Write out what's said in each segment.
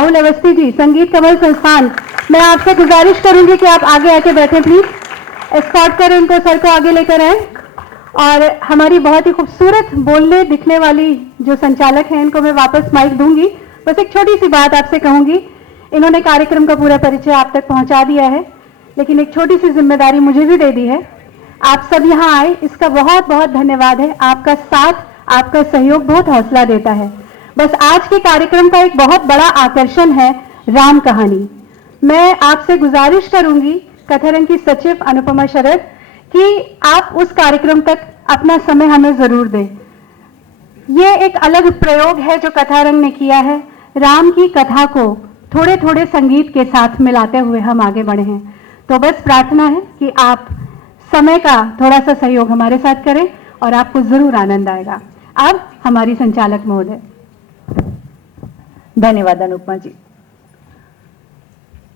राहुल अवस्थी जी, संगीत कमल संस्थान, मैं आपसे गुजारिश करूंगी कि आप आगे आके बैठें प्लीज। एस्कॉर्ट करें उनको, सर को आगे लेकर आए। और हमारी बहुत ही खूबसूरत बोलने दिखने वाली जो संचालक हैं, इनको मैं वापस माइक दूंगी। बस एक छोटी सी बात आपसे कहूंगी, इन्होंने कार्यक्रम का पूरा परिचय आप तक पहुंचा दिया है, लेकिन एक छोटी सी जिम्मेदारी मुझे भी दे दी है। आप सब यहाँ आए, इसका बहुत बहुत धन्यवाद है। आपका साथ, आपका सहयोग बहुत हौसला देता है। बस आज के कार्यक्रम का एक बहुत बड़ा आकर्षण है राम कहानी। मैं आपसे गुजारिश करूंगी कथारंग की सचिव अनुपमा शरद कि आप उस कार्यक्रम तक अपना समय हमें जरूर दें। ये एक अलग प्रयोग है जो कथारंग ने किया है। राम की कथा को थोड़े थोड़े संगीत के साथ मिलाते हुए हम आगे बढ़े हैं। तो बस प्रार्थना है कि आप समय का थोड़ा सा सहयोग हमारे साथ करें और आपको जरूर आनंद आएगा। अब हमारी संचालक महोदय। धन्यवाद अनुपमा जी।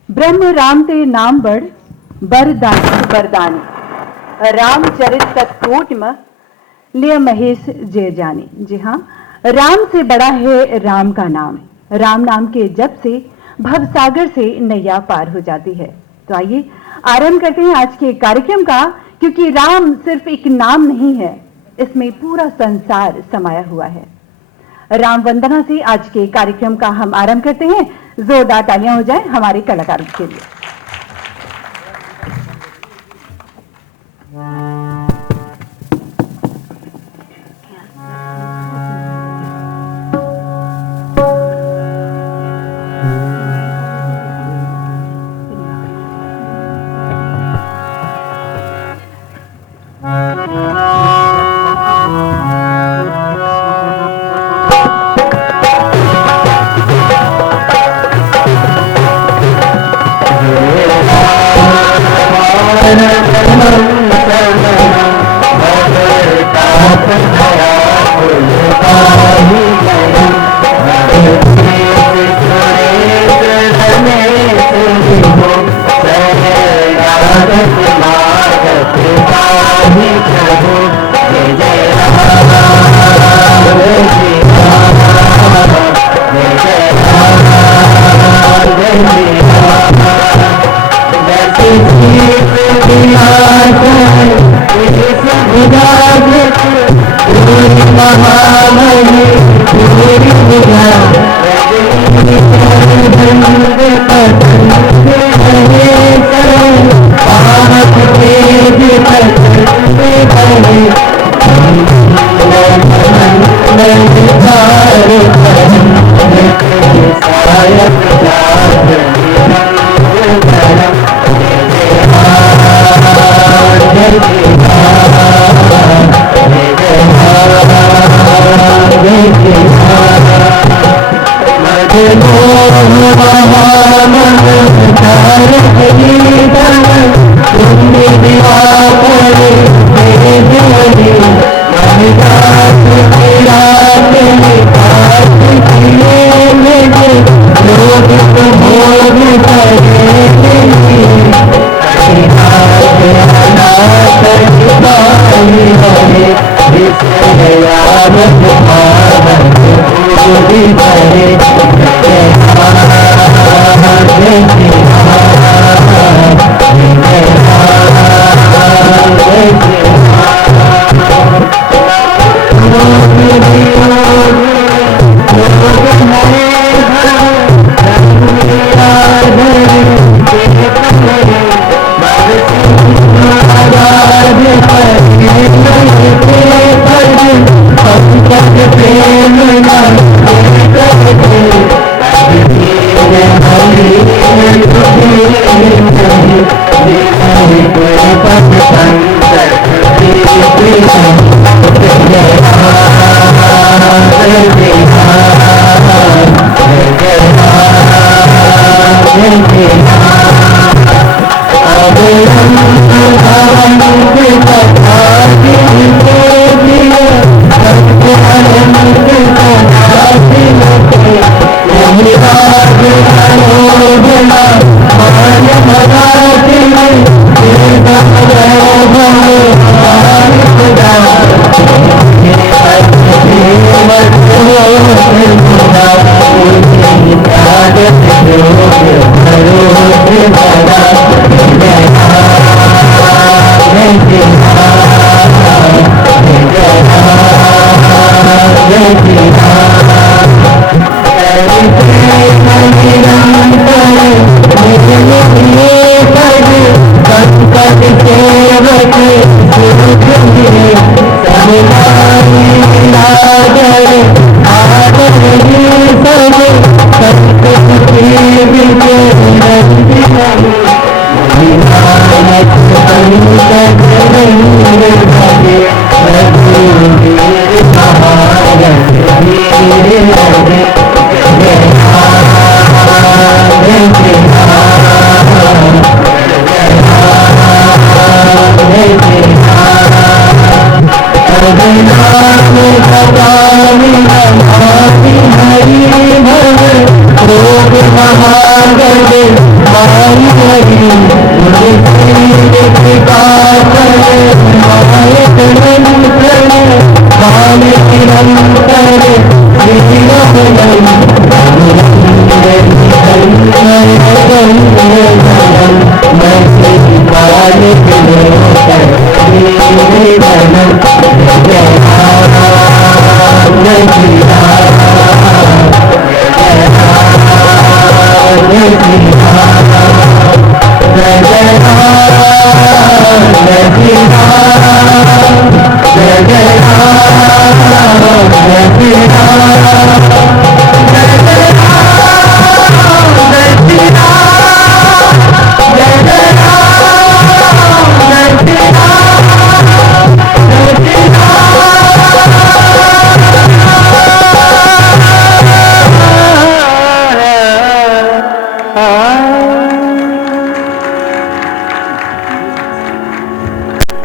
ब्रह्म राम ते नाम बढ़ बरदानी, रामचरित तत्कोटिम लिय महेश जय जानी। जी हाँ, राम से बड़ा है राम का नाम। राम नाम के जप से भवसागर से नैया पार हो जाती है। तो आइए आरंभ करते हैं आज के कार्यक्रम का, क्योंकि राम सिर्फ एक नाम नहीं है, इसमें पूरा संसार समाया हुआ है। राम वंदना से आज के कार्यक्रम का हम आरंभ करते हैं। जोरदार तालियां हो जाए हमारे कलाकारों के लिए। Hare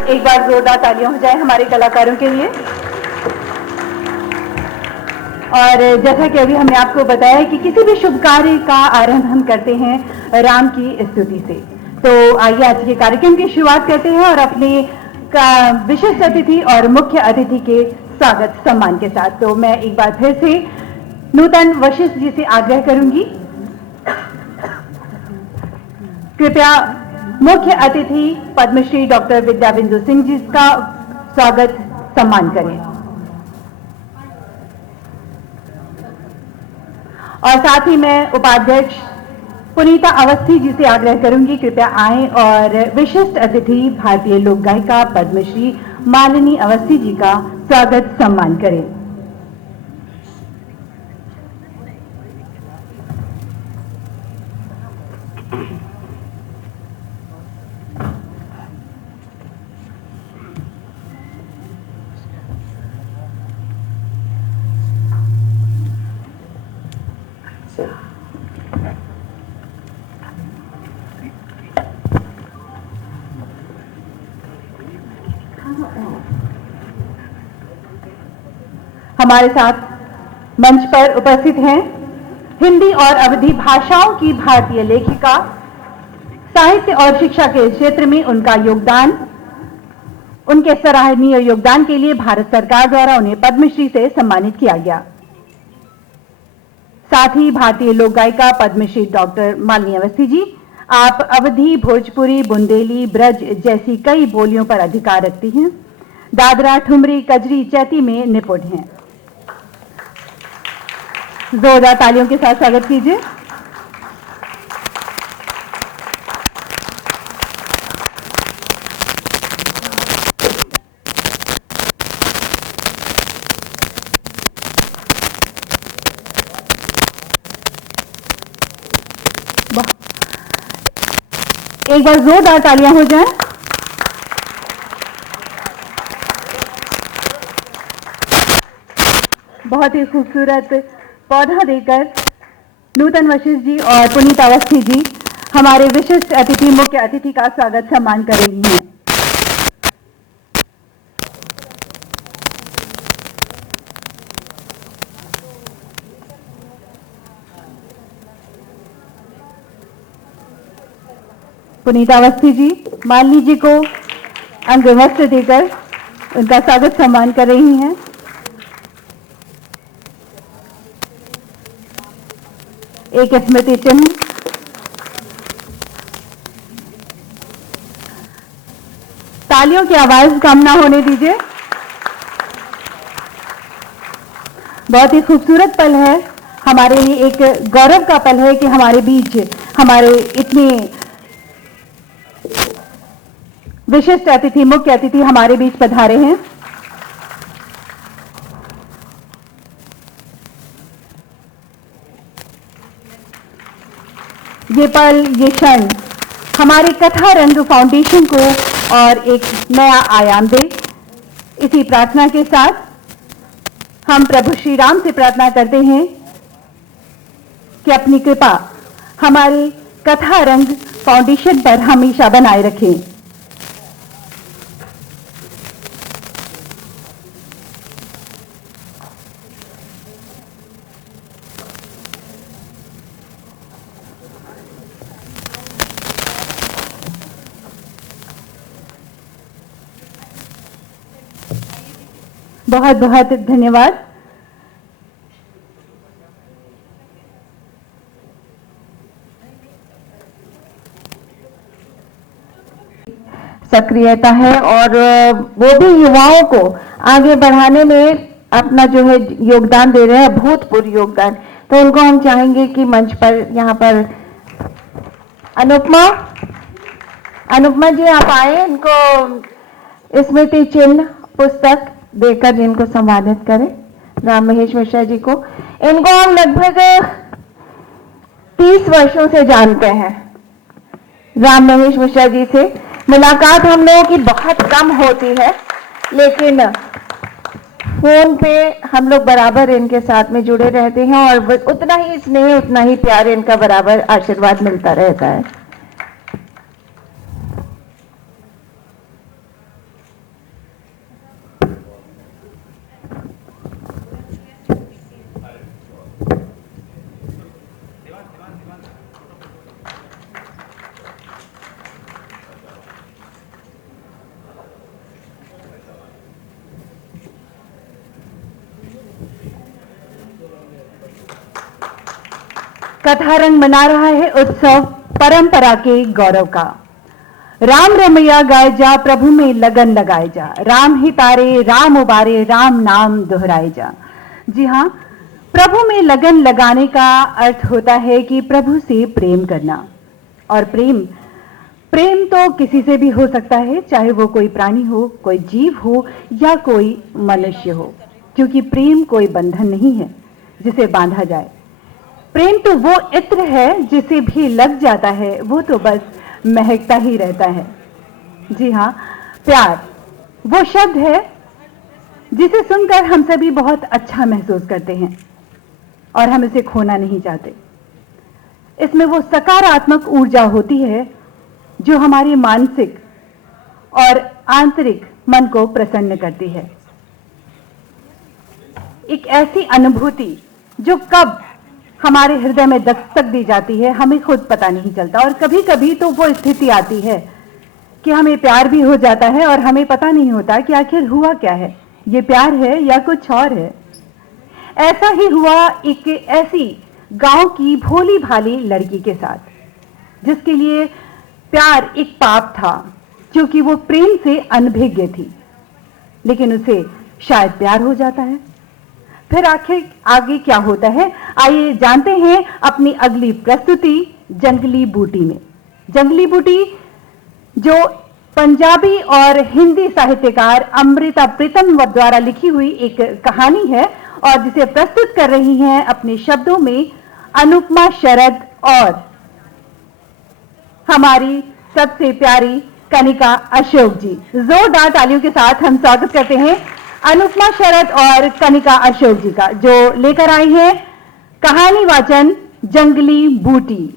एक बार जोरदार तालियां हो जाए हमारे कलाकारों के लिए। और जैसा कि अभी हमने आपको बताया कि किसी भी शुभ कार्य का आरंभ हम करते हैं राम की स्तुति से। तो आइए आज के कार्यक्रम की शुरुआत करते हैं और अपने विशिष्ट अतिथि और मुख्य अतिथि के स्वागत सम्मान के साथ। तो मैं एक बार फिर से नूतन वशिष्ठ जी से आग्रह करूंगी, कृपया मुख्य अतिथि पद्मश्री डॉक्टर विद्याबिंदु सिंह जी का स्वागत सम्मान करें। और साथ ही मैं उपाध्यक्ष पुनीता अवस्थी जी से आग्रह करूंगी, कृपया आएं और विशिष्ट अतिथि भारतीय लोक गायिका पद्मश्री मालिनी अवस्थी जी का स्वागत सम्मान करें। हमारे साथ मंच पर उपस्थित हैं हिंदी और अवधी भाषाओं की भारतीय लेखिका, साहित्य और शिक्षा के क्षेत्र में उनका योगदान, उनके सराहनीय योगदान के लिए भारत सरकार द्वारा उन्हें पद्मश्री से सम्मानित किया गया। साथ ही भारतीय लोक गायिका पद्मश्री डॉक्टर मालिनी अवस्थी जी, आप अवधी, भोजपुरी, बुंदेली, ब्रज जैसी कई बोलियों पर अधिकार रखती हैं। दादरा, ठुमरी, कजरी, चैती में निपुण हैं। जोरदार तालियों के साथ स्वागत कीजिए। एक बार जोरदार तालियां हो जाएं। बहुत ही खूबसूरत पौधा देकर नूतन वशिष्ठ जी और पुनीता अवस्थी जी हमारे विशिष्ट अतिथि, मुख्य अतिथि का स्वागत सम्मान करेंगी हैं। पुनीता अवस्थी जी मालिनी जी को अंगवस्त्र देकर उनका स्वागत सम्मान कर रही हैं। एक स्मृति चिन्ह, तालियों की आवाज कम ना होने दीजिए। बहुत ही खूबसूरत पल है, हमारे लिए एक गौरव का पल है कि हमारे बीच हमारे इतने विशिष्ट अतिथि, मुख्य अतिथि हमारे बीच पधारे हैं। ये पल, ये क्षण हमारे कथा रंग फाउंडेशन को और एक नया आयाम दे, इसी प्रार्थना के साथ हम प्रभु श्री राम से प्रार्थना करते हैं कि अपनी कृपा हमारे कथा रंग फाउंडेशन पर हमेशा बनाए रखें। बहुत बहुत धन्यवाद। सक्रियता है और वो भी युवाओं को आगे बढ़ाने में अपना जो है योगदान दे रहे हैं, भूतपूर्व योगदान। तो उनको हम चाहेंगे कि मंच पर यहाँ पर अनुपमा जी आप आए, इनको स्मृति चिन्ह पुस्तक देकर जिनको सम्मानित करें, राम महेश मिश्रा जी को। इनको हम लगभग 30 वर्षों से जानते हैं। राम महेश मिश्रा जी से मुलाकात हम लोगों की बहुत कम होती है, लेकिन फोन पे हम लोग बराबर इनके साथ में जुड़े रहते हैं और उतना ही स्नेह, उतना ही प्यार, इनका बराबर आशीर्वाद मिलता रहता है। कथा रंग मना रहा है उत्सव परंपरा के गौरव का। राम रमैया गाए जा, प्रभु में लगन लगाए जा, राम ही तारे राम उबारे, राम नाम दोहराए जा। जी हाँ, प्रभु में लगन लगाने का अर्थ होता है कि प्रभु से प्रेम करना। और प्रेम तो किसी से भी हो सकता है, चाहे वो कोई प्राणी हो, कोई जीव हो या कोई मनुष्य हो, क्योंकि प्रेम कोई बंधन नहीं है जिसे बांधा जाए। प्रेम तो वो इत्र है जिसे भी लग जाता है वो तो बस महकता ही रहता है। जी हाँ, प्यार वो शब्द है जिसे सुनकर हम सभी बहुत अच्छा महसूस करते हैं और हम इसे खोना नहीं चाहते। इसमें वो सकारात्मक ऊर्जा होती है जो हमारे मानसिक और आंतरिक मन को प्रसन्न करती है। एक ऐसी अनुभूति जो कब हमारे हृदय में दस्तक दी जाती है हमें खुद पता नहीं चलता, और कभी कभी तो वो स्थिति आती है कि हमें प्यार भी हो जाता है और हमें पता नहीं होता कि आखिर हुआ क्या है, ये प्यार है या कुछ और है। ऐसा ही हुआ एक ऐसी गांव की भोली भाली लड़की के साथ, जिसके लिए प्यार एक पाप था, क्योंकि वो प्रेम से अनभिज्ञ थी, लेकिन उसे शायद प्यार हो जाता है। फिर आखिर आगे क्या होता है, आइए जानते हैं अपनी अगली प्रस्तुति जंगली बूटी में। जंगली बूटी जो पंजाबी और हिंदी साहित्यकार अमृता प्रीतम द्वारा लिखी हुई एक कहानी है और जिसे प्रस्तुत कर रही हैं अपने शब्दों में अनुपमा शरद और हमारी सबसे प्यारी कनिका अशोक जी। जोरदार तालियों के साथ हम स्वागत करते हैं अनुपमा शरद और कनिका अशोक जी का, जो लेकर आई हैं कहानी वाचन जंगली बूटी।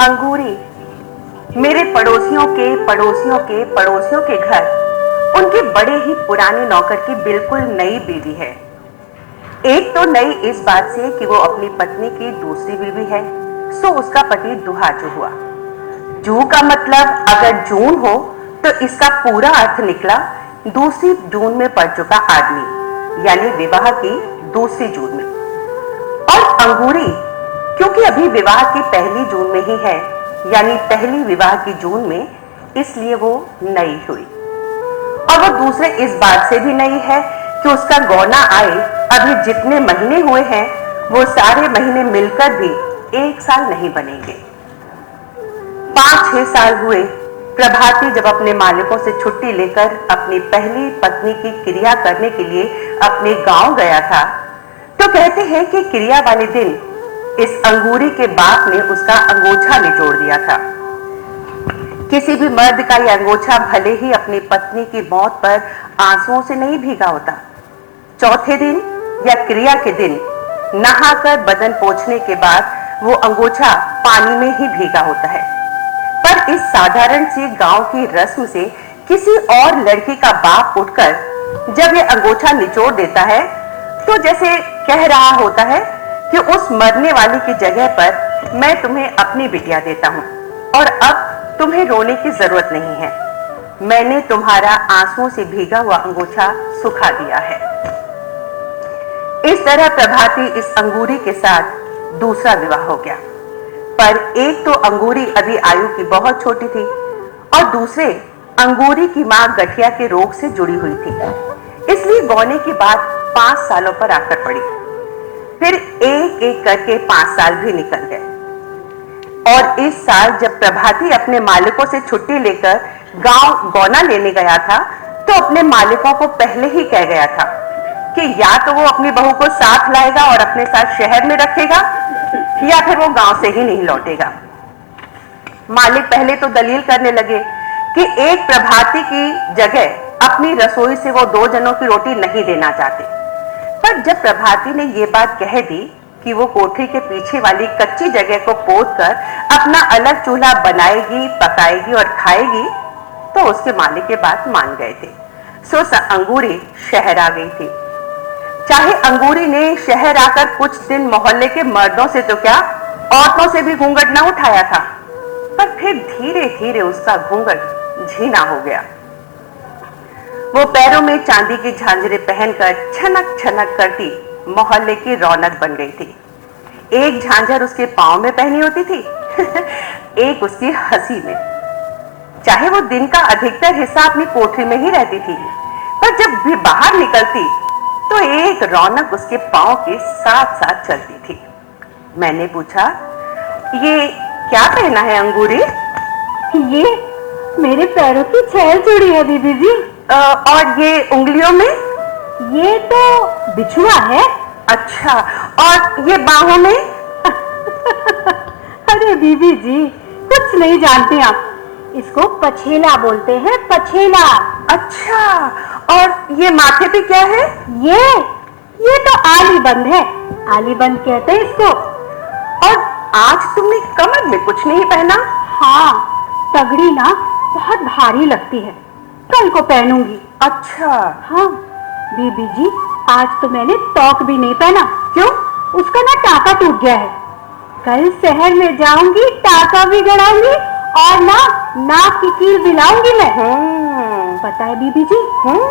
अंगूरी मेरे पड़ोसियों के पड़ोसियों के पड़ोसियों के घर उनके बड़े ही पुराने नौकर की बिल्कुल नई बीवी है। एक तो नई इस बात से कि वो अपनी पत्नी की दूसरी बीवी है, सो उसका पति दुहाजू हुआ। जू का मतलब अगर जून हो तो इसका पूरा अर्थ निकला दूसरी जून में पड़ चुका आदमी, यानी विवाह की दूसरी जून में। और अंगूरी क्योंकि अभी विवाह की पहली जून में ही है, यानी पहली विवाह की जून में, इसलिए वो नई हुई। और वो दूसरे इस बात से भी नई है कि उसका गौना आए अभी जितने महीने हुए हैं वो सारे महीने मिलकर भी 1 साल नहीं बनेंगे। 5-6 साल हुए। प्रभाती जब अपने मालिकों से छुट्टी लेकर अपनी पहली पत्नी की क्रिया करने के लिए अपने गांव गया था, तो कहते हैं कि क्रिया वाले दिन इस अंगूरी के बाप ने उसका अंगोछा निचोड़ दिया था। किसी भी मर्द का यह अंगोछा भले ही अपनी पत्नी की मौत पर आंसुओं से नहीं भीगा होता, चौथे दिन या क्रिया के दिन नहाकर बदन पोंछने के बाद वो अंगोछा पानी में ही भीगा होता है। पर इस साधारण सी गांव की रस्म से किसी और लड़की का बाप उठकर जब ये अंगोछा निचोड़ देता है, तो जैसे कह रहा होता है कि उस मरने वाली की जगह पर मैं तुम्हें अपनी बिटिया देता हूं और अब तुम्हें रोने की जरूरत नहीं है, मैंने तुम्हारा आंसुओं से भीगा हुआ अंगोछा सुखा दिया है। इस तरह प्रभाती इस अंगूरी के साथ दूसरा विवाह हो गया। पर एक तो अंगूरी अभी आयु की बहुत छोटी थी और दूसरे अंगूरी की मां गठिया के रोग से जुड़ी हुई थी, इसलिए गौने की बात 5 सालों पर आकर पड़ी। फिर एक एक करके 5 साल भी निकल गए और इस साल जब प्रभाती अपने मालिकों से छुट्टी लेकर गांव गौना लेने गया था, तो अपने मालिकों को पहले ही कह गया था कि या तो वो अपनी बहू को साथ लाएगा और अपने साथ शहर में रखेगा या फिर वो गांव से ही नहीं लौटेगा। मालिक पहले तो दलील करने लगे कि एक प्रभाती की जगह अपनी रसोई से वो 2 जनों की रोटी नहीं देना चाहते। पर जब प्रभाती ने ये बात कह दी कि वो कोठरी के पीछे वाली कच्ची जगह को पोतकर अपना अलग चूल्हा बनाएगी, पकाएगी और खाएगी, तो उसके मालिक के बात मान गए थे। सो अंगूरी शहर आ गई थी। चाहे अंगूरी ने शहर आकर कुछ दिन मोहल्ले के मर्दों से तो क्या, औरतों से भी घूंघट न उठाया था, पर फिर धीरे धीरे उसका घूंघट झीना हो गया। वो पैरों में चांदी की झांझरें पहनकर छनक छनक करती मोहल्ले की रौनक बन गई थी। एक झांझर उसके पांव में पहनी होती थी एक उसकी हंसी में। चाहे वो दिन का अधिकतर हिस्सा अपनी कोठरी में ही रहती थी, पर जब भी बाहर निकलती तो एक रौनक उसके पांव के साथ साथ चलती थी। मैंने पूछा, ये क्या पहना है अंगूरी? ये मेरे पैरों की छैल चूड़ी है बीबी जी। और ये उंगलियों में? ये तो बिछुआ है। अच्छा, और ये बाहों में? अरे बीबी जी, कुछ नहीं जानते आप, इसको पछेला बोलते हैं, पछेला। अच्छा, और ये माथे पे क्या है? ये तो आलीबंद है, आलीबंद कहते हैं इसको। और आज तुमने कमर में कुछ नहीं पहना? हाँ, पगड़ी ना बहुत भारी लगती है, कल को पहनूंगी। अच्छा। हाँ बीबी जी, आज तो मैंने टॉक भी नहीं पहना। क्यों? उसका ना टाका टूट गया है। कल शहर में जाऊंगी, टाका भी गड़ाऊंगी और ना नाक की कील दिलाऊंगी मैं। पता है बीबी जी,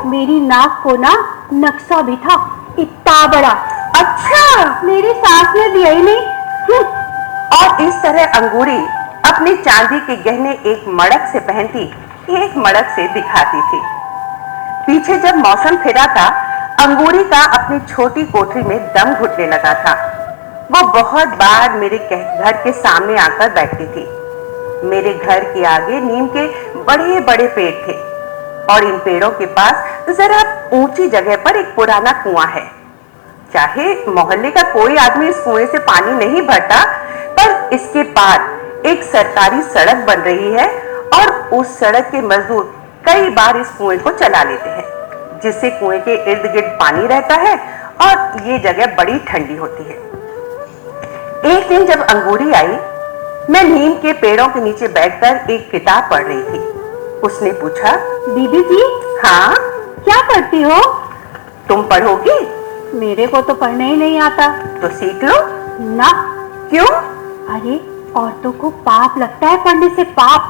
मेरी नाक को ना नक्शा भी था, इतना बड़ा। अच्छा, मेरी सास ने दिया ही नहीं। और इस तरह अंगूरी अपनी चांदी के गहने एक मड़क से पहनती, एक मड़क से दिखाती थी। पीछे जब मौसम फिरा था, अंगूरी का अपनी छोटी कोठरी में दम घुटने लगा था। वो बहुत बार मेरे घर के सामने आकर बैठती थी। मेरे घर के आगे नीम के बड़े बड़े पेड़ थे और इन पेड़ों के पास जरा ऊंची जगह पर एक पुराना कुआं है। चाहे मोहल्ले का कोई आदमी इस कुएं से पानी नहीं भरता, पर इसके पार एक सरकारी सड़क बन रही है और उस सड़क के मजदूर कई बार इस कुएं को चला लेते हैं, जिससे कुएं के इर्द गिर्द पानी रहता है और ये जगह बड़ी ठंडी होती है। एक दिन जब अंगूरी आई, मैं नीम के पेड़ों के नीचे बैठकर एक किताब पढ़ रही थी। उसने पूछा, बीबी जी, हाँ क्या पढ़ती हो? तुम पढ़ोगी? मेरे को तो पढ़ना ही नहीं आता। तो सीख लो ना। क्यों? अरे औरतों को पाप लगता है पढ़ने से, पाप।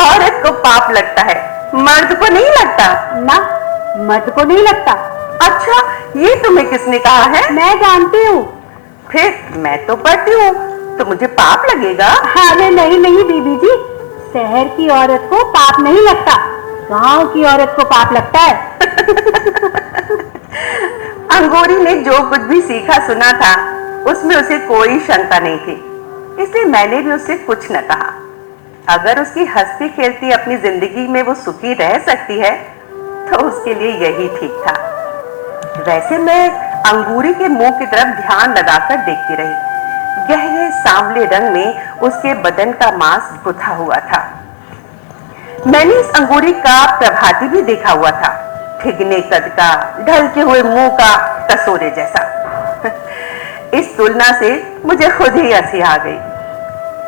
औरत को पाप लगता है, मर्द को नहीं लगता? ना, मर्द को नहीं लगता। अच्छा, ये तुम्हें किसने कहा है? मैं जानती हूँ। फिर मैं तो पढ़ती हूँ, तो मुझे पाप लगेगा? अरे नहीं नहीं बीबी जी, शहर की औरत को पाप नहीं लगता, गांव की औरत को पाप लगता है। अंगूरी ने जो कुछ भी सीखा सुना था, उसमें उसे कोई शंका नहीं थी, इसलिए मैंने भी उससे कुछ न कहा। अगर उसकी हंसती खेलती अपनी जिंदगी में वो सुखी रह सकती है तो उसके लिए यही ठीक था। वैसे मैं अंगूरी के मुंह की तरफ ध्यान लगाकर देखती रही। गहरे सांवले रंग में उसके बदन का मांस गुथा हुआ था। मैंने इस अंगूरी का प्रभाती भी देखा हुआ था, ठिगने कद का, ढलके हुए मुंह का, कसोरे जैसा। इस तुलना से मुझे खुद ही हंसी आ गई,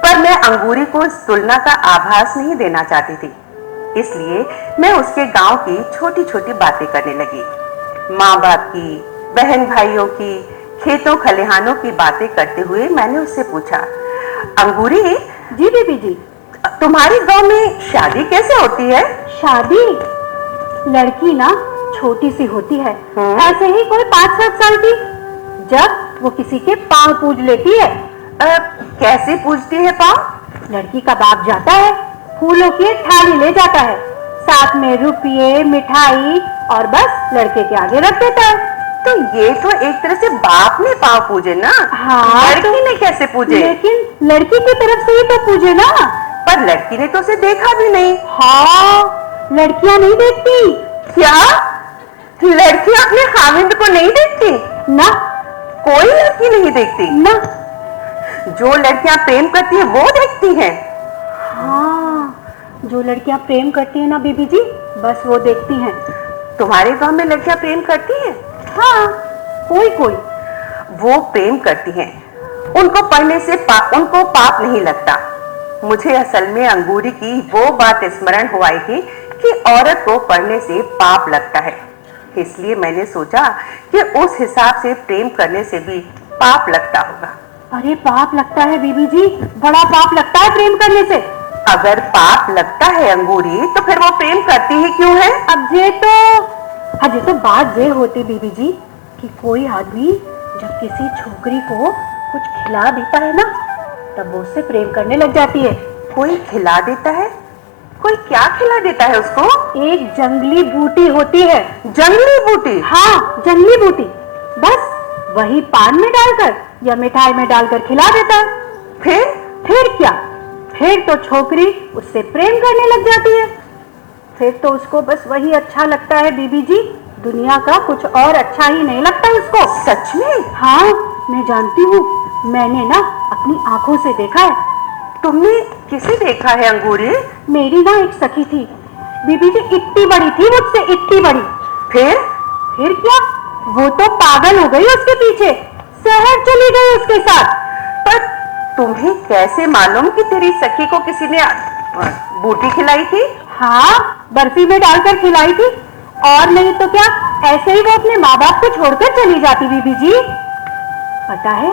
पर मैं अंगूरी को इस तुलना का आभास नहीं देना चाहती थी, इसलिए मैं उसके गांव की छोटी छोटी बातें करने लगी। माँ बाप की, बहन भाइयों की, खेतों खलिहानों की बातें करते हुए मैंने उससे पूछा, अंगूरी, जी बीबी जी। तुम्हारे गांव में शादी कैसे होती है? शादी? लड़की ना छोटी सी होती है, ऐसे ही कोई 5-7 साल की, जब वो किसी के पांव पूज लेती है। कैसे पूजती है पांव? लड़की का बाप जाता है, फूलों की थाली ले जाता है, साथ में रुपये, मिठाई, और बस लड़के के आगे रख देता है। तो ये तो एक तरह से बाप ने पांव पूजे ना। हाँ, लड़की ने कैसे पूजे? लेकिन लड़की की तरफ से ही तो पूजे ना। पर लड़की ने तो उसे देखा भी नहीं। हाँ, लड़कियां नहीं देखती। क्या लड़कियां अपने खाविंद को नहीं देखती? ना, कोई लड़की नहीं देखती ना। जो लड़कियां प्रेम करती है वो देखती हैं। हाँ, जो लड़कियां प्रेम करती है ना बीबी जी, बस वो देखती हैं। तुम्हारे गांव में लड़कियां प्रेम करती हैं? हाँ, कोई कोई। वो प्रेम करती हैं, उनको पढ़ने से उनको पाप नहीं लगता। मुझे असल में अंगूरी की वो बात स्मरण हुई थी कि औरत को पढ़ने से पाप लगता है, इसलिए मैंने सोचा कि उस हिसाब से प्रेम करने से भी पाप लगता होगा। अरे पाप लगता है बीबी जी, बड़ा पाप लगता है प्रेम करने से। अगर पाप लगता है अंगूरी, तो फिर वो प्रेम करती ही क्यों है? अब ये तो बात ये होती बीबी जी कि कोई आदमी जब किसी छोकरी को कुछ खिला देता है ना, तब वो उससे प्रेम करने लग जाती है। कोई खिला देता है? कोई क्या खिला देता है उसको? एक जंगली बूटी होती है। जंगली बूटी? हाँ, जंगली बूटी। बस वही पान में डालकर या मिठाई में डालकर खिला देता है। फिर क्या? फिर तो छोकरी उससे प्रेम करने लग जाती है। फिर तो उसको बस वही अच्छा लगता है बीबी जी, दुनिया का कुछ और अच्छा ही नहीं लगता उसको। सच में? हाँ, मैं जानती हूँ, मैंने ना अपनी आंखों से देखा है। तुमने किसे देखा है अंगूरी? मेरी ना एक सखी थी बीबी जी, इतनी बड़ी थी मुझसे, इतनी बड़ी। फिर क्या? वो तो पागल हो गई उसके पीछे, शहर चली गई उसके साथ। पर तुम्हें कैसे मालूम कि तेरी सखी को किसी ने बूटी खिलाई थी? हाँ, बर्फी में डालकर खिलाई थी, और नहीं तो क्या, ऐसे ही वो अपने माँ बाप को छोड़कर चली जाती बीबी जी। पता है,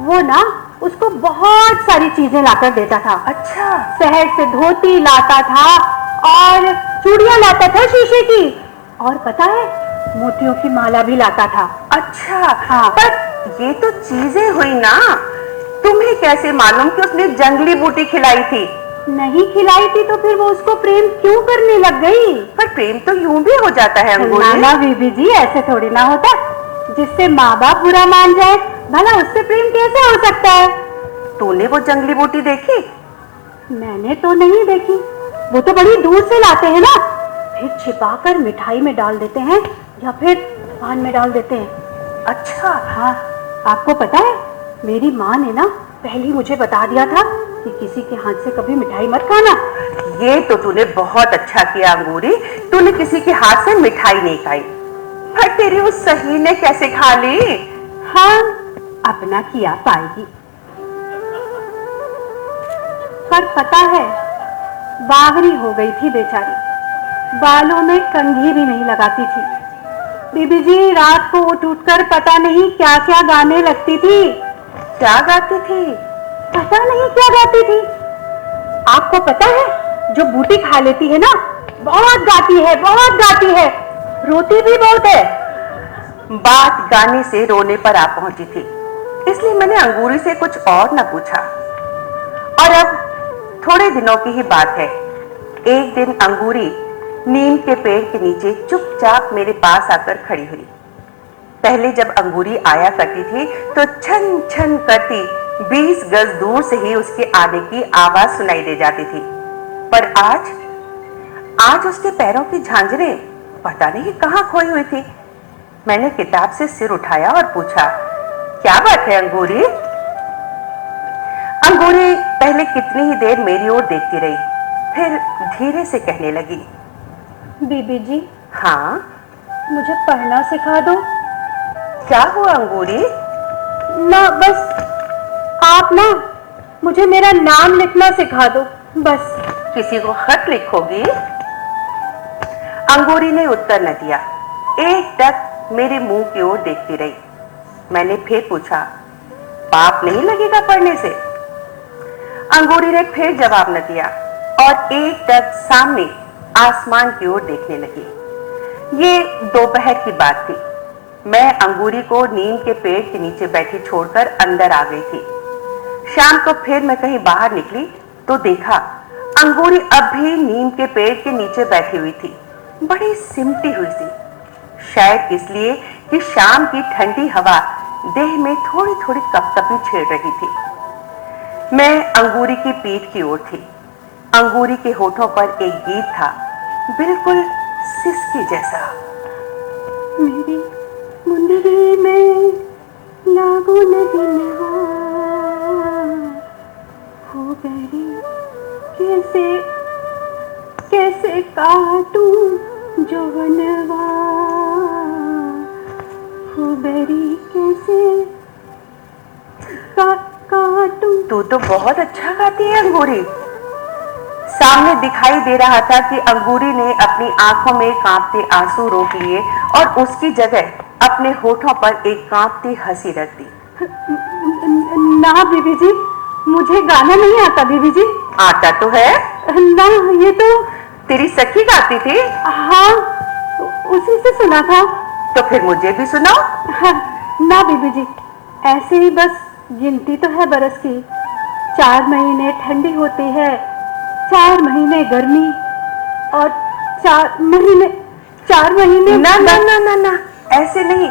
वो ना उसको बहुत सारी चीजें लाकर देता था। अच्छा। शहर से धोती लाता था और चूड़ियां लाता था शीशे की, और पता है, मोतियों की माला भी लाता था। अच्छा। हाँ। पर ये तो चीजें हुई ना, तुम्हें कैसे मालूम कि उसने जंगली बूटी खिलाई थी? नहीं खिलाई थी तो फिर वो उसको प्रेम क्यों करने लग गई? पर प्रेम तो यूं भी हो जाता है अंगूरी। ना बीबी जी, ऐसे थोड़ी ना होता। जिससे माँ बाप बुरा मान जाए, भला उससे प्रेम कैसे हो सकता है? तूने वो जंगली बूटी देखी? मैंने तो नहीं देखी, वो तो बड़ी दूर से लाते हैं ना, फिर छिपाकर मिठाई में डाल देते हैं या फिर पान में डाल देते हैं। अच्छा। हाँ, आपको पता है, मेरी माँ ने ना पहले मुझे बता दिया था कि किसी के हाथ से कभी मिठाई मत खाना। ये तो तूने बहुत अच्छा किया अंगूरी, तूने किसी के हाथ से मिठाई नहीं खाई। पर तेरी उस सही ने कैसे खा ली? हाँ, अपना किया पाएगी। पर पता है, बावरी हो गई थी बेचारी, बालों में कंघी भी नहीं लगाती थी। बीबी जी रात को उठ कर पता नहीं क्या क्या गाने लगती थी। क्या गाती थी? पता नहीं क्या गाती थी। आपको पता है, जो बूटी खा लेती है ना, बहुत गाती है, बहुत गाती है, रोती भी बहुत है। बात गाने से रोने पर आ पहुंची थी, इसलिए मैंने अंगूरी से कुछ और न पूछा। और अब थोड़े दिनों की ही बात है, एक दिन अंगूरी नीम के पेड़ के नीचे चुपचाप मेरे पास आकर खड़ी हुई। पहले जब अंगूरी आया करती थी तो छन छन करती 20 गज दूर से ही उसके आने की आवाज सुनाई दे जाती थी। पर आज उसके पैरों की झांझरें पता नहीं कहां खोई हुई थी। मैंने किताब से सिर उठाया और पूछा, क्या बात है अंगूरी? अंगूरी पहले कितनी ही देर मेरी ओर देखती रही, फिर धीरे से कहने लगी, बीबी जी, हाँ मुझे पढ़ना सिखा दो। क्या हुआ अंगूरी? ना बस आप ना मुझे मेरा नाम लिखना सिखा दो, बस। किसी को खत लिखोगी? अंगूरी ने उत्तर न दिया, एकटक मेरे मुंह की ओर देखती रही। मैंने फिर पूछा, पाप नहीं लगेगा पढ़ने से? अंगूरी ने फिर जवाब न दिया और एकटक सामने आसमान की ओर देखने लगी। ये दोपहर की बात थी। मैं अंगूरी को नीम के पेड़ के नीचे बैठी छोड़कर अंदर आ गई थी। शाम को फिर मैं कहीं बाहर निकली तो देखा अंगूरी अब भी नीम के पेड़ के नीचे बैठी हुई थी, बड़ी सिमटी हुई थी। शायद इसलिए कि शाम की ठंडी हवा देह में थोड़ी थोड़ी कपकपी छेड़ रही थी। मैं अंगूरी की पीठ की ओर थी। अंगूरी के होठों पर एक गीत था, बिल्कुल सिसकी जैसा। मेरी मुंदरी में लागू नदिनवा हो गई, कैसे कैसे काटूं जौवनवा हो गई, कैसे काटूं। तू तो बहुत अच्छा गाती है अंगूरी। सामने दिखाई दे रहा था कि अंगूरी ने अपनी आंखों में कांपते आंसू रोक लिए और उसकी जगह अपने होठों पर एक कांपती हंसी रख दी। ना बीबी जी, मुझे गाना नहीं आता बीबी जी। आता तो है ना, ये तो तेरी सखी गाती थी। हाँ, उसी से सुना था। तो फिर मुझे भी सुनाओ। हाँ, ना बीबी जी, ऐसे ही बस गिनती तो है बरस की। 4 महीने ठंडी होती है, 4 महीने गर्मी और 4 महीने ना ना ना ना ना, ऐसे नहीं,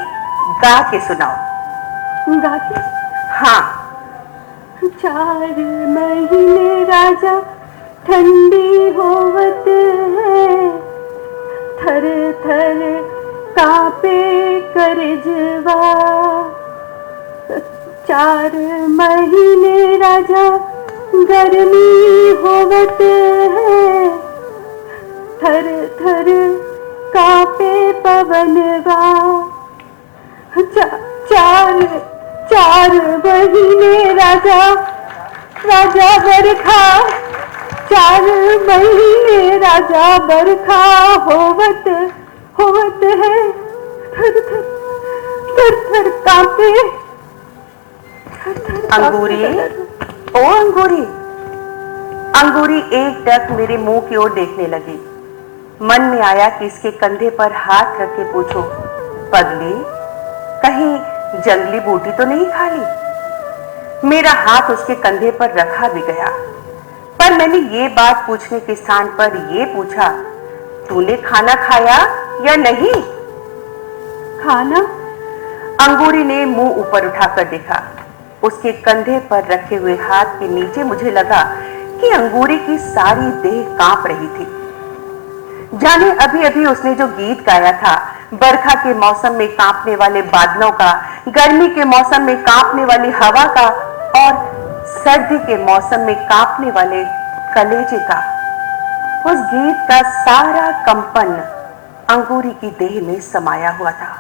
गा के सुनाओ। गा के? हाँ। 4 महीने राजा ठंडी होवत है, थर थर कांपे करजवा। 4 महीने राजा गर्मी होवत है, थर थर कांपे पवनवा। 4 महीने राजा बरखा, 4 महीने राजा बरखा होवत है, थर थर कांपे। अंगूरी, ओ अंगूरी। अंगूरी एकटक मेरे मुंह की ओर देखने लगी। मन में आया कि इसके कंधे पर हाथ रख के पूछो, पगली, कहीं जंगली बूटी तो नहीं खा ली? मेरा हाथ उसके कंधे पर रखा भी गया, पर मैंने ये बात पूछने के स्थान पर ये पूछा, तूने खाना खाया या नहीं? खाना? अंगूरी ने मुंह ऊपर उठाकर देखा। उसके कंधे पर रखे हुए हाथ के नीचे मुझे लगा कि अंगूरी की सारी देह कांप रही थी। जाने अभी अभी उसने जो गीत गाया था, बरखा के मौसम में कांपने वाले बादलों का, गर्मी के मौसम में कांपने वाली हवा का और सर्दी के मौसम में कांपने वाले कलेजे का, उस गीत का सारा कंपन अंगूरी की देह में समाया हुआ था।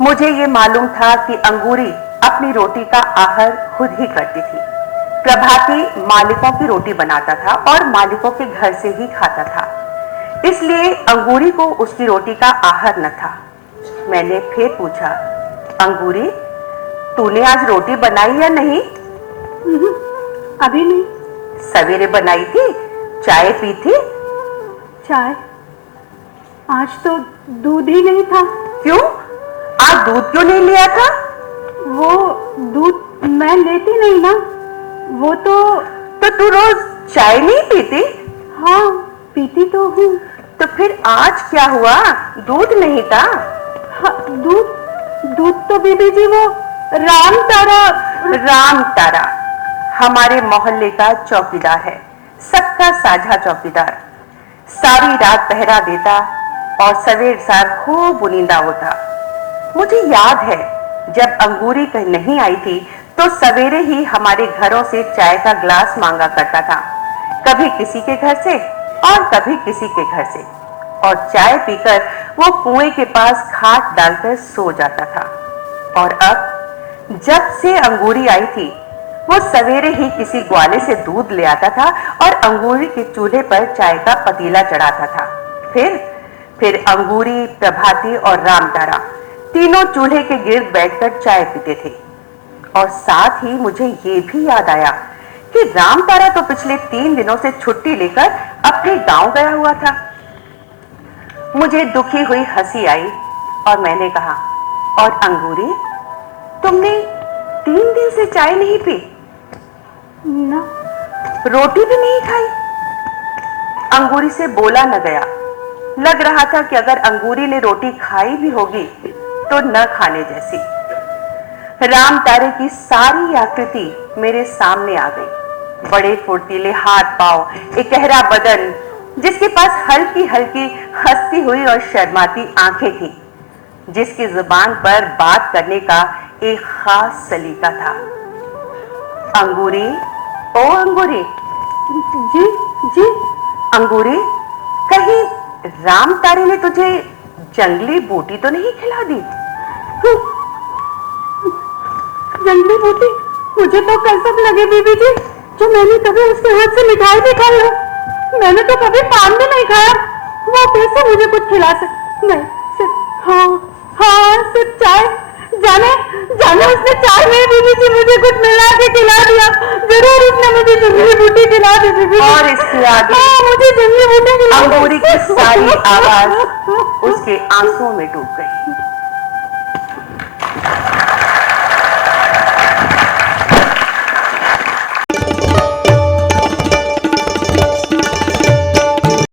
मुझे ये मालूम था कि अंगूरी अपनी रोटी का आहर खुद ही करती थी। प्रभाती मालिकों की रोटी बनाता था और मालिकों के घर से ही खाता था, इसलिए अंगूरी को उसकी रोटी का आहर न था। मैंने फिर पूछा, अंगूरी, तूने आज रोटी बनाई या नहीं? अभी नहीं। सवेरे बनाई थी, चाय पी थी? चाय? आज तो दूध ही नहीं था। क्यों? आज दूध क्यों नहीं लिया था? वो दूध मैं लेती नहीं ना, वो तो तू रोज चाय नहीं पीती? हाँ, पीती तो हूँ। तो फिर आज क्या हुआ? दूध नहीं था? हाँ, दूध दूध तो बीबी जी वो राम तारा हमारे मोहल्ले का चौकीदार है, सबका साझा चौकीदार। सारी रात पहरा देता और सवेर सार खूब बुनिंदा होता। मुझे याद है जब अंगूरी कहीं नहीं आई थी तो सवेरे ही हमारे घरों से चाय का ग्लास मांगा करता था, कभी किसी के घर से और कभी किसी के घर से, और चाय पीकर वो कुएं के पास खाट डालकर सो जाता था। और अब जब से अंगूरी आई थी वो सवेरे ही किसी ग्वाले से दूध ले आता था और अंगूरी के चूल्हे पर चाय का पतीला चढ़ाता था। फिर अंगूरी, प्रभाती और रामतारा तीनों चूल्हे के गिर्द बैठकर चाय पीते थे। और साथ ही मुझे ये भी याद आया कि रामतारा तो पिछले 3 दिनों से छुट्टी लेकर अपने गांव गया हुआ था। मुझे दुखी हुई हंसी आई और मैंने कहा, और अंगूरी, तुमने 3 दिन से चाय नहीं पी? ना, रोटी भी नहीं खाई? अंगूरी से बोला न गया। लग रहा था कि अगर अंगूरी ने रोटी खाई भी होगी तो न खाने जैसी। राम तारे की सारी आकृति मेरे सामने आ गई। बड़े फुर्तीले हाथ पांव, एक गहरा बदन, जिसके पास हल्की हल्की हंसती हुई और शर्माती आंखें थी, जिसकी जुबान पर बात करने का एक खास सलीका था। अंगूरी, ओ अंगूरी। जी जी। अंगूरी, कहीं राम तारे ने तुझे जंगली बूटी तो नहीं खिला दी? जंगली बूटी? मुझे तो कसम लगे बीबी जी, जो मैंने कभी उसके हाथ से मिठाई भी खाई है। मैंने तो कभी पान भी नहीं खाया। वो कैसे मुझे कुछ खिला सकती? नहीं, सिर्फ हाँ सिर्फ चाय। जाने उसने चाय में बीबी जी मुझे कुछ मिला के खिला दिया। जरूर उसने मुझे जंगली बूटी खिला दी बीबी। और इसके आगे मुझे जंगली बूटी खिला दी। अंगूरी की सारी आवाज उसके आंसुओं में डूब गई।